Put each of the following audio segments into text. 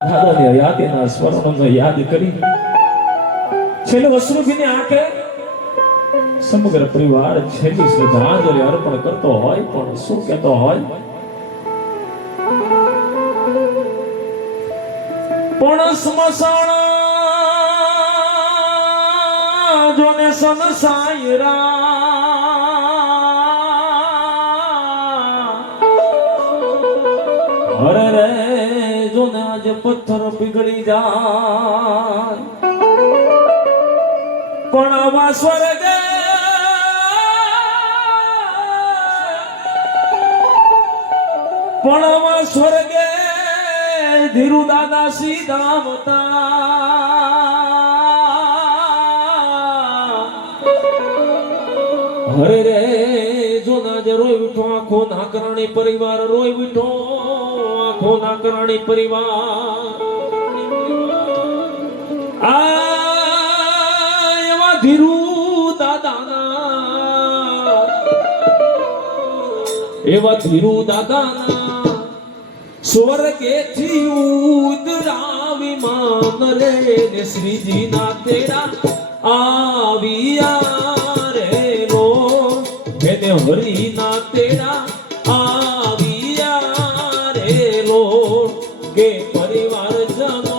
દાદાની હયાતીના સ્મરણોને યાદ કરી છેલ્લે વસુરૂપીની આંખે સમગ્ર પરિવાર છેલ્લી શ્રદ્ધાંજલિ અર્પણ કરતો હોય પણ શું કહેતો હોય પણ સ્મશાન જોને સંસાયરા અરે રે જોને આજે પથ્થર પીગળી જાય પણ આવા સ્વર્ગે પણ આવા સ્વર્ગે ધીરુ દાદા સીધા મતા હરે રે જોના જે રોય ઉઠો આખો નાકરાણી પરિવાર રોય ઉઠો આખો નાકરાણી પરિવાર એવા ધીરુ દાદાના એવા ધીરુ દાદાના સ્વર્ગેથી ઉતરાવી માન રે ને શ્રીજી ના તેરા આવ્યા રે લો એને હરી ના તેરા આવ્યા રે લો કે પરિવારજનો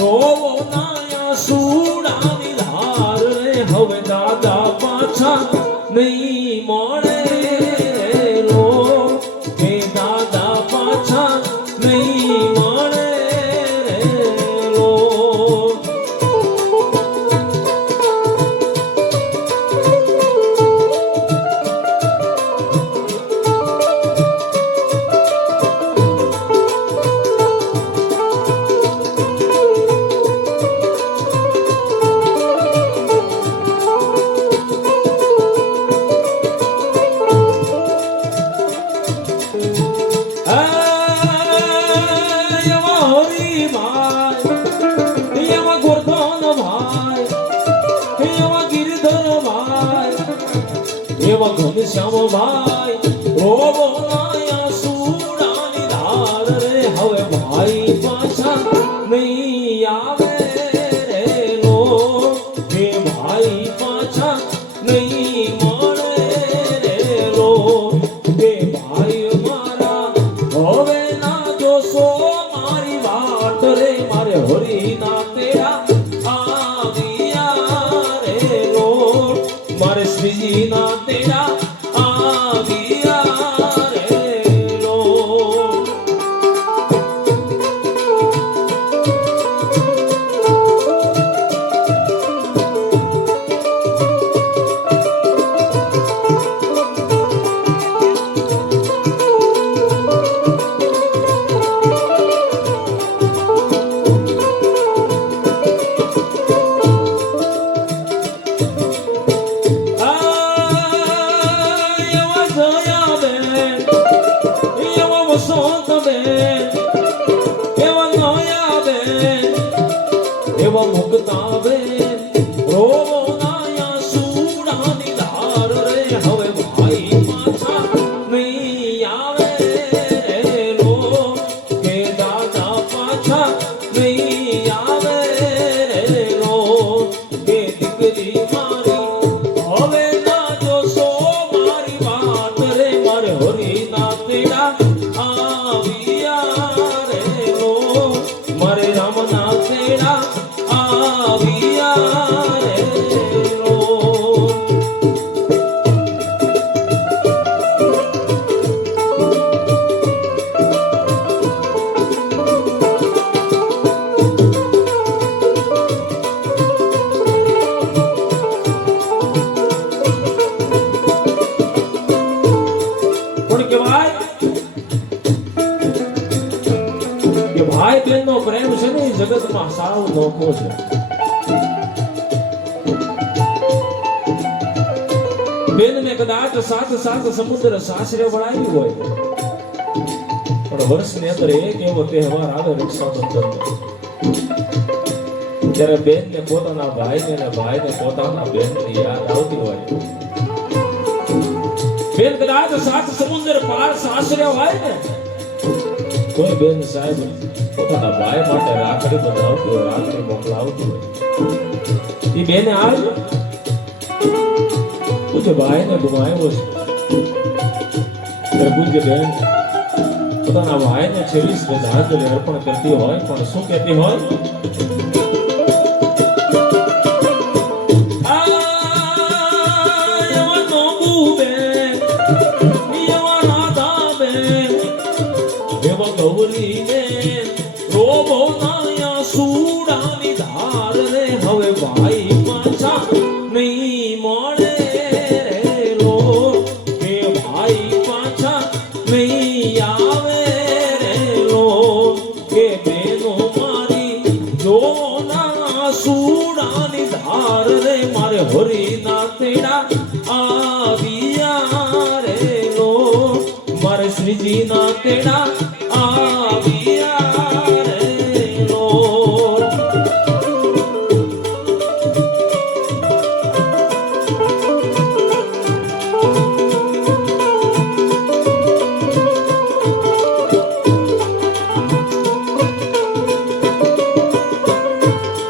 રોવો ના સુડાની ધાર રે હવે દાદા પાછા નહીં મળે લો કે દાદા પાછા નહીં મળે લો એવા ઘનશ્યામ ભાઈ રોવો નાયા સુડાની ધાર રે હવે ભાઈ પાછા નહીં આવે રે લો કે ભાઈ પાછા નહીં મળે રે લો કે ભાઈ મારા હવે ના જોશો મારી વાત રે મારે હરી ના તેરા આવ્યા રે લો મારે શ્રીજી ના તેરા આવ્યા રે લો એવા મુક્તા બેન રોવો નાયા સુડાની ધાર રે હવે ભાઈ પાછા નહીં આવે રે લો કે દાદા પાછા નહીં આવે રે લો કે દીકરી મારી હવે ના જોશો મારી વાત રે મારે હરી ના તેરા આવ્યા રે લો મારે રામ ના તેરા આવ્યા રે લો પણ કે ભાઈ બહેન નો પ્રેમ છે ને જગતમાં સાવ નોખો છે બેન ને કદાચ સાત સાત સમુદ્ર સાસરે વળાવી હોય પણ વર્ષની અંદર એક એવો તહેવાર આવે રક્ષાબંધન ત્યારે બેન ને પોતાના ભાઈ ને ભાઈ ને પોતાના બેન ની યાદ આવતી હોય બેન કદાચ સાત સમુદ્ર પાર સાસરે હોય ને કોઈ બેન સાહેબ પોતાના ભાઈ માટે રાખડી બનાવતી હોય, રાખડી મોકલાવતી હોય, એ બેને આજ પૂછે ભાઈને ગુમાવ્યો છે ત્યારે પૂછે બેન પોતાના ભાઈને છેલ્લી શ્રદ્ધાંજલિ અર્પણ કરતી હોય પણ શું કહેતી હોય? શ્રીજી ના તેડા આવ્યા રે લો.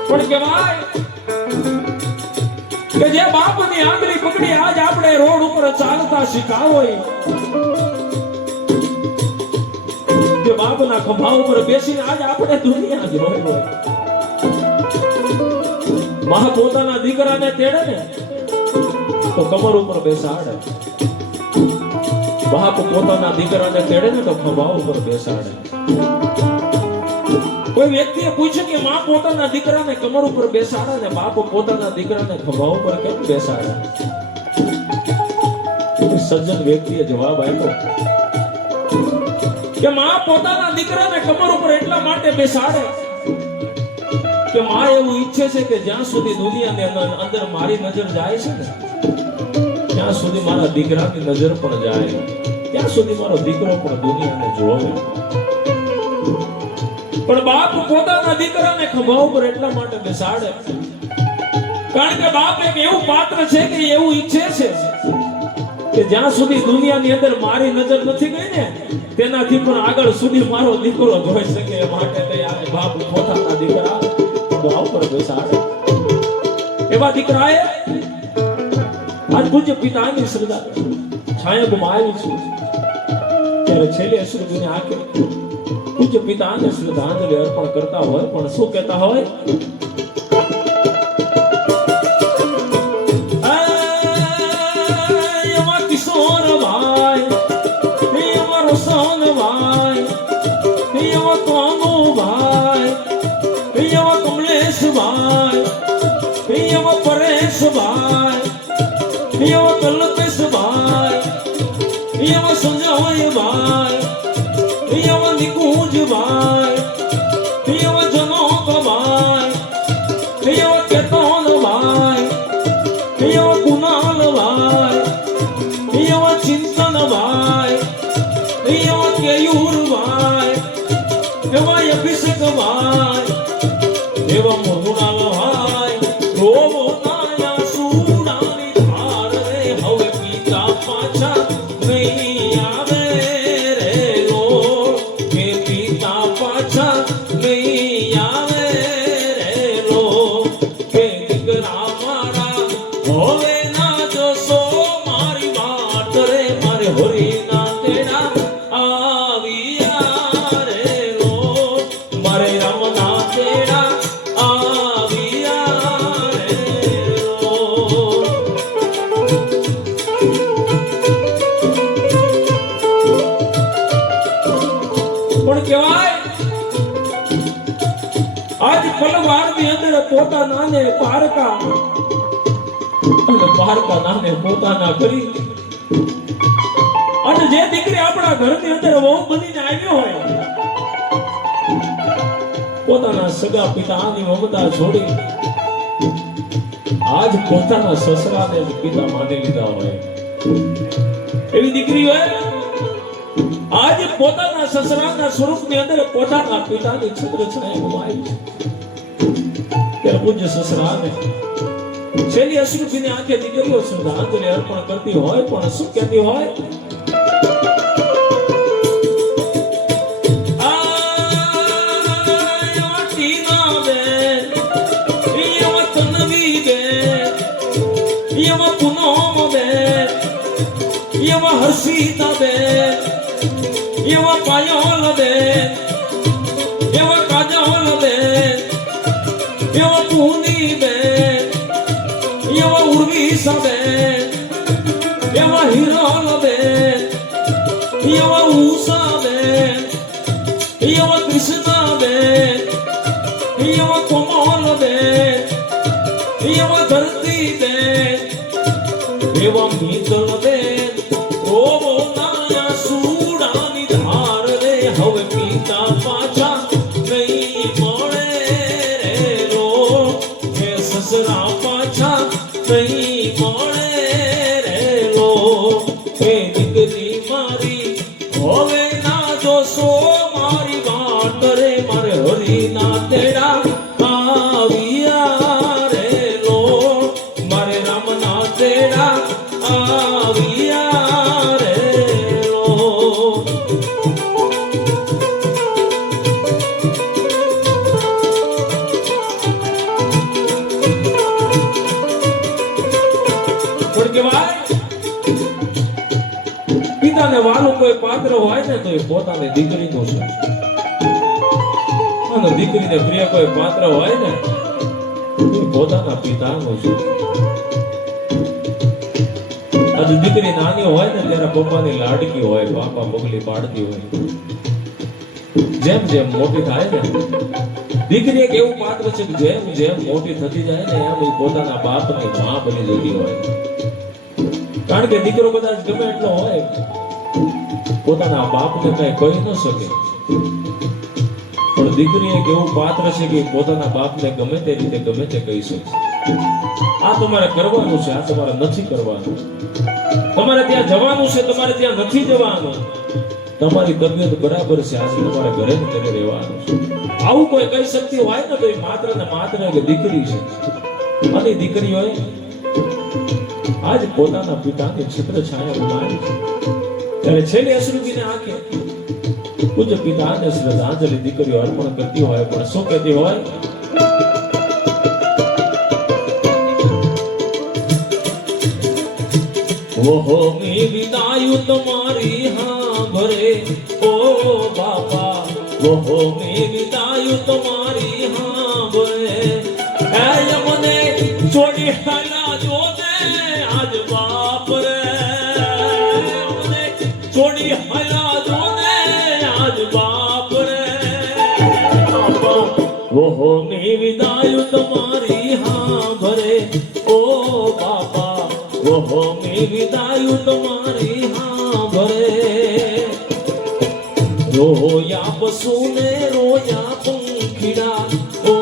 પણ કહેવાય કે જે બાપની આંગળી પકડી આજ આપણે રોડ ઉપર ચાલતા શીખાવો, બાપના ખભા ઉપર બેસીને આજ આપણે દુનિયા જ રોય રોય. મા પોતાના દીકરાને તેડે ને તો કમર ઉપર બેસાડે, બાપ પોતાના દીકરાને તેડે ને તો ખભા ઉપર બેસાડે. કોઈ વ્યક્તિએ પૂછ્યું કે મા પોતાના દીકરાને કમર ઉપર બેસાડે ને બાપ પોતાના દીકરાને ખભા ઉપર કેમ બેસાડે? સજ્જન વ્યક્તિએ જવાબ આપ્યો કે માં પોતાના દીકરાને કમર ઉપર એટલા માટે બેસાડે કે માં એવું ઈચ્છે છે કે જ્યાં સુધી દુનિયાની અંદર મારી નજર જાય છે ને ત્યાં સુધી મારા દીકરાની નજર પણ જાય, ત્યાં સુધી મારો દીકરો પણ દુનિયાને જોવે. પણ બાપ પોતાના દીકરાને ખભા ઉપર એટલા માટે બેસાડે કારણ કે બાપ એક એવું પાત્ર છે કે એવું ઈચ્છે છે કે જ્યાં સુધી દુનિયાની અંદર મારી નજર નથી ગઈ ને તેનાથી પણ આગળ સુધી મારો દીકરો જોઈ શકે એ માટે બાપ પોતાના દીકરા ખભા ઉપર બેસાડે. એવા દીકરાએ આજ પૂજ્ય પિતાની શ્રદ્ધા છાયા ગુમાવી છે ત્યારે છેલ્લે અશ્રુની આંખે પૂજ્ય પિતાને શ્રદ્ધાંજલિ અર્પણ કરતા હોય પણ શું કહેતા હોય? પોતાના ને પારકા અને પારકા નાને પોતાના કરી અને જે દીકરી આપણા ઘરની અંદર વહુ બનીને આવ્યો હોય પોતાના સગા પિતાની મમતા છોડી આજ પોતાના સસરાને જ પિતા માની લીધા હોય એવી દીકરી હોય આજ પોતાના સસરાના સ્વરૂપની અંદર પોતાના પિતાની છત્ર છાયા ગુમાવી છે. ત્યારે પૂજ્ય સસરાને છેલ્લી અશ્રુભીની આંખે દીકરીઓ શ્રદ્ધાંજલિ અર્પણ કરતી હોય પણ શું કહેતી હોય? આ રીના બેન એવા તનવી બેન એવા પૂનમ બેન એવા હર્ષિતા બેન એવા પાયલ બેન એવા કાજલ બેન એવા પૂની બેન એવા ઉર્વિશા બેન એવા હિરલ બેન એવા ઉષા બેન એવા કૃષ્ણા બેન એવા કોમલ બેન એવા ધરતી બેન એવા મિત્તલ બેન ઓ નાયા સુડાની ધાર રે હવે પિતા પાછા નહીં મળે રે લો હે સસરા પાછા નહીં મળે રે લો હે દીકરી મારી હવે ના જોશો મારી વાટ રે મારે હરીના તેડા આવ્યા રે લો મારે રામના તેડા આવ્યા રે લો પણ કહેવાય પિતાને વાલું કોઈ પાત્ર હોય ને તો એ પોતાની દીકરીનું છે અને દીકરીને પ્રિય કોઈ પાત્ર હોય ને તો એ પોતાના પિતાનું છે આજે દીકરી નાની હોય ને ત્યારે પપ્પાની લાડકી હોય બાપા પગલી પાડતી હોય જેમ જેમ મોટી થાય ને દીકરી એક એવું પાત્ર છે કે જેમ જેમ મોટી થતી જાય ને એમ એ પોતાના બાપની માં બની જતી હોય કારણ કે દીકરો કદાચ ગમે એટલો હોય પોતાના બાપને કઈ કહી ન શકે પણ દીકરી એક એવું પાત્ર છે કે પોતાના બાપને ગમે તે રીતે ગમે તે કહી શકે આ તમારે કરવાનું છે આ તમારે નથી કરવાનું તમારે ત્યાં જવાનું છે તમારે ત્યાં નથી જવાનું તમારી તબિયત બરાબર છે આજે તમારે ઘરે ને ઘરે રહેવાનું છે આવું કોઈ કહી શકતી હોય ને તો એ માત્ર ને માત્ર એક દીકરી છે અને દીકરીઓએ આજ પોતાના પિતાની છત્ર છાયા ગુમાવી છે ત્યારે છેલ્લે અશ્રુજીને આંખે પૂજ્ય પિતાને શ્રદ્ધાંજલિ દીકરીઓ અર્પણ કરતી હોય પણ શું કહેતી હોય ઓહો મી વિદાયુ તમારી હા ભરે ઓ બાપા ઓહો મી વિદાયુ તમારી હા ભરે એ મને છોડી હાલા જો દે આજ બાપ રે મને છોડી હાલા જો દે આજ બાપ રે બાપા ઓહો મી વિદાયુ તમારી હા ભરે ઓ બાપા ઓહો મી વિદાયુ તમારી હા ભરે રોયા પશુને રોયા પંખીડા ઓ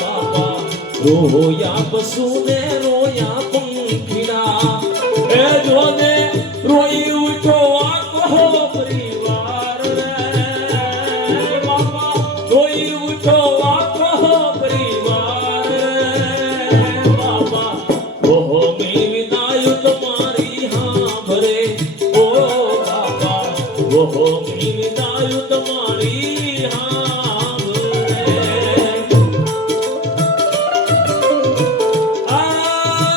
બાપા રોયા પશુને રોયા પંખીડા એ જોને રોઈ ઉઠો આખો પરિવાર રે બાપા રોઈ ઉઠો આખો પરિવાર રે બાપા ઓહો મી વિદાયુ તમારી હા ભરે ઓ બાપા ઓહો મી વિદાયુ તમારી હા ભરે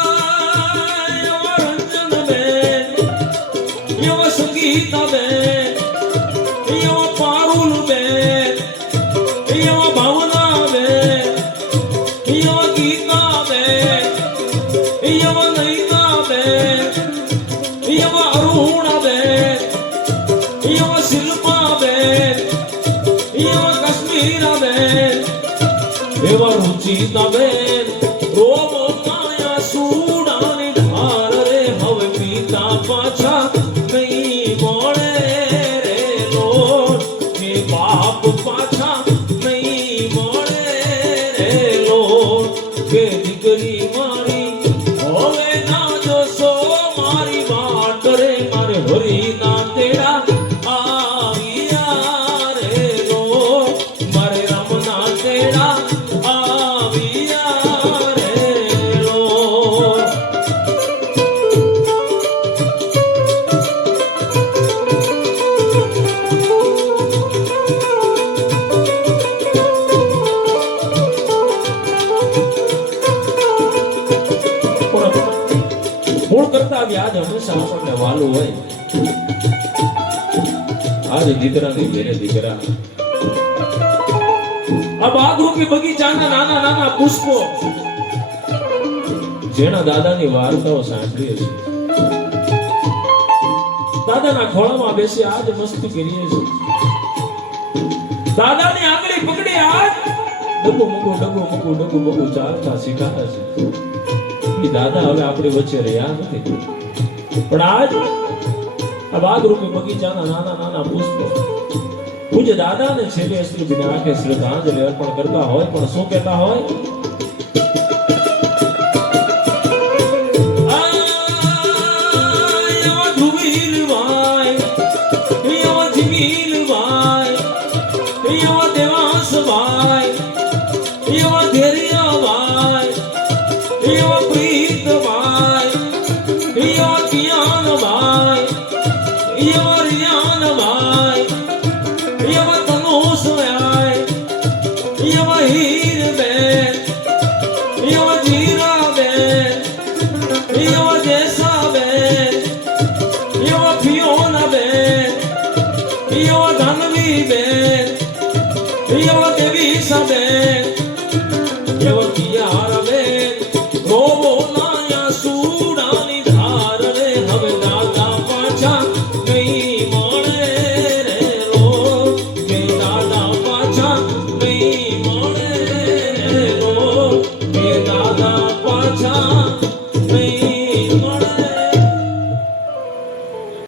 આય રંજન બેન યો સંગીતા બેન યો પારુલ બેન યો ભાવના બેન યો ગીતા બેન યો નૈના બેન યો અરુણા બેન યો શિલ્પા બેન યો કાશ્મીરા બેન એવા રુચિતા બેન રોમો માયા સુડાની ધાર રે હવે પિતા પાછા નહીં મળે રે લોટ કે બાપ પાછા નહીં મળે રે લોટ કે દીકરી મારી હવે ના જોશો મારી વાટ રે મારે હરીના તેડા આવ્યા રે લોટ મારે રામના તેડા આવ્યા રે લોટ યાદ હંમેશા આપણને વાલું હોય. આજ દીકરાની ઘેરે દીકરા આ બાગરૂપી બગીચાના નાના નાના પુષ્પો જેના દાદાની વાર્તાઓ સાંભળીએ છીએ, દાદાના ખોળામાં બેસી આજ મસ્તી કરીએ છીએ, દાદાની આંગળી પકડી આજ ડગું મૂકું ચાલતા શીખાતા છે. એ દાદા હવે આપણી વચ્ચે રહ્યા નથી, પણ આજ આ બાગરૂપી બગીચાના નાના નાના પુષ્પો પૂજ્ય દાદાને છેલ્લે અશ્રુભીને આંખે શ્રદ્ધાંજલિ અર્પણ કરતા હોય, પણ શું કહેતા હોય? Yo, Danvi Ben, yo, Devi Saben.